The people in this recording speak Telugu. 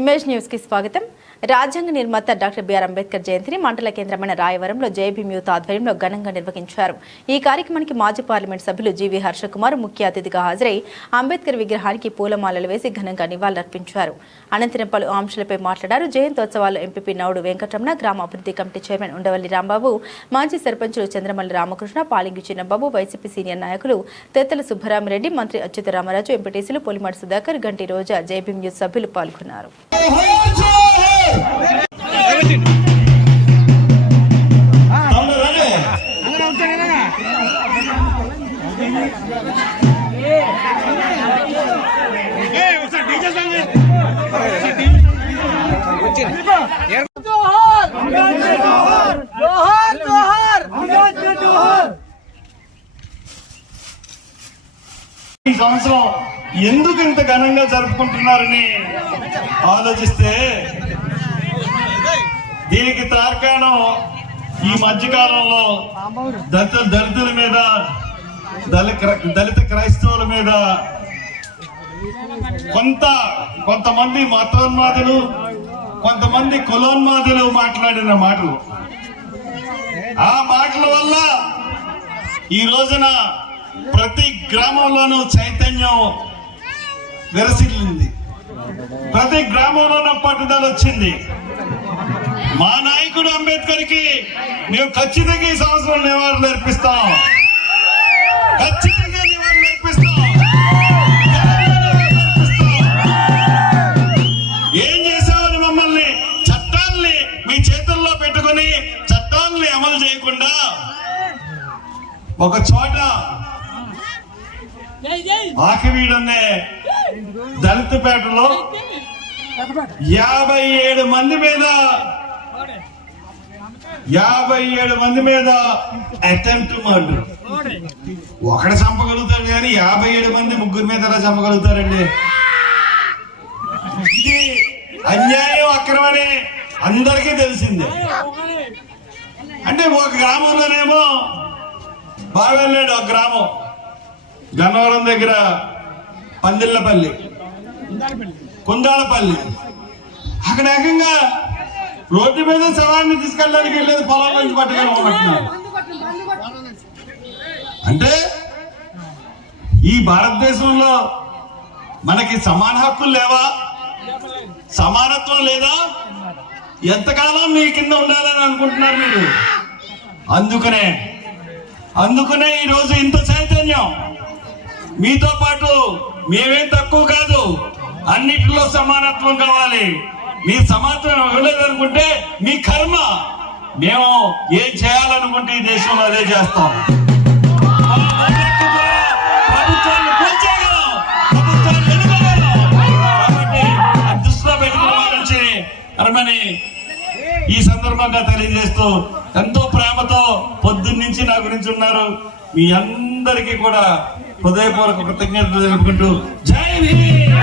ఇమేజ్ న్యూస్ కి స్వాగతం. రాజ్యాంగ నిర్మాత డాక్టర్ బిఆర్ అంబేద్కర్ జయంతిని మండల కేంద్రమైన రాయవరంలో జేబీఎం యూత్ ఆధ్వర్యంలో ఘనంగా నిర్వహించారు. ఈ కార్యక్రమానికి మాజీ పార్లమెంట్ సభ్యులు జీవీ హర్షకుమార్ ముఖ్య అతిథిగా హాజరై అంబేద్కర్ విగ్రహానికి పూలమాలలు వేసి ఘనంగా నివాళులర్పించారు. అనంతరం పలు అంశాలపై మాట్లాడారు. జయంతోత్సవాల్లో ఎంపీపీ నౌడు వెంకటరమణ, గ్రామ అభివృద్ధి కమిటీ చైర్మన్ ఉండవల్లి రాంబాబు, మాజీ సర్పంచులు చంద్రమల్లి రామకృష్ణ, పాలింగి చిన్నబాబు, వైసీపీ సీనియర్ నాయకులు తెత్తల సుబ్బరామిరెడ్డి, మంత్రి అచ్యుత రామరాజు, ఎంపీటీసీలు పులిమాటి సుధాకర్, గంటి రోజా, జేబీఎం యూత్ సభ్యులు పాల్గొన్నారు. ఈ సంవత్సరం ఎందుకు ఇంత ఘనంగా జరుపుకుంటున్నారని ఆలోచిస్తే దీనికి తార్కాణం ఈ మధ్యకాలంలో దళితుల మీద, దళిత క్రైస్తవుల మీద కొంతమంది మతోన్మాదులు, కొంతమంది కులోన్మాదులు మాట్లాడిన మాటలు. ఆ మాటల వల్ల ఈ రోజున ప్రతి గ్రామంలోనూ చైతన్యం విరసిల్లింది, ప్రతి గ్రామంలోనూ పట్టుదల వచ్చింది. మా నాయకుడు అంబేద్కర్ కి మేము ఖచ్చితంగా ఈ సంవత్సరం నివాళులు అర్పిస్తాం, ఖచ్చితంగా నివాళులు అర్పిస్తాం. ఏం చేసామని మమ్మల్ని చట్టాల్ని మీ చేతుల్లో పెట్టుకుని చట్టాలని అమలు చేయకుండా ఒక చోట ఆకివీడనే దళితపేటలో 57 మంది మీద అటెంప్ట్ మర్డర్. ఒకటి చంపగలుగుతాడు కానీ 57 మంది ముగ్గురు మీద ఎలా చంపగలుగుతారండి? ఇది అన్యాయం, అక్రమని అందరికీ తెలిసిందే. అంటే ఒక గ్రామంలోనేమో బాగా వెళ్ళాడు, ఒక గ్రామం గన్నవరం దగ్గర పందిళ్ళపల్లి, కుందాలపల్లి, అక్కడ ఏకంగా రోడ్డు మీద శవాన్ని తీసుకెళ్ళడానికి వెళ్ళేది పొలాల నుంచి పట్టుకెళ్ళమంటున్నారు. అంటే ఈ భారతదేశంలో మనకి సమాన హక్కులు లేవా? సమానత్వం లేదా? ఎంతకాలం మీ కింద ఉండాలని అనుకుంటున్నారు మీరు? అందుకనే ఈరోజు ఇంత చైతన్యం. మీతో పాటు మేమేం తక్కువ కాదు, అన్నిటిలో సమానత్వం కావాలి. మీ సమానత్వం ఇవ్వలేదనుకుంటే మీ కర్మ. మేము ఏం చేయాలనుకుంటే ఈ దేశంలో అదే చేస్తాం. ప్రభుత్వాన్ని కూల్చేయగలం, ప్రభుత్వాన్ని ఎన్నుకోగలం. కాబట్టి దృష్టిలో పెట్టుకోవాలని ఈ సందర్భంగా తెలియజేస్తూ, ఎంతో ప్రేమతో పొద్దున్నుంచి నా గురించి ఉన్నారు. మీ అందరికీ కూడా హృదయపూర్వక కృతజ్ఞతలు తెలుపుకుంటూ జై భీమ్.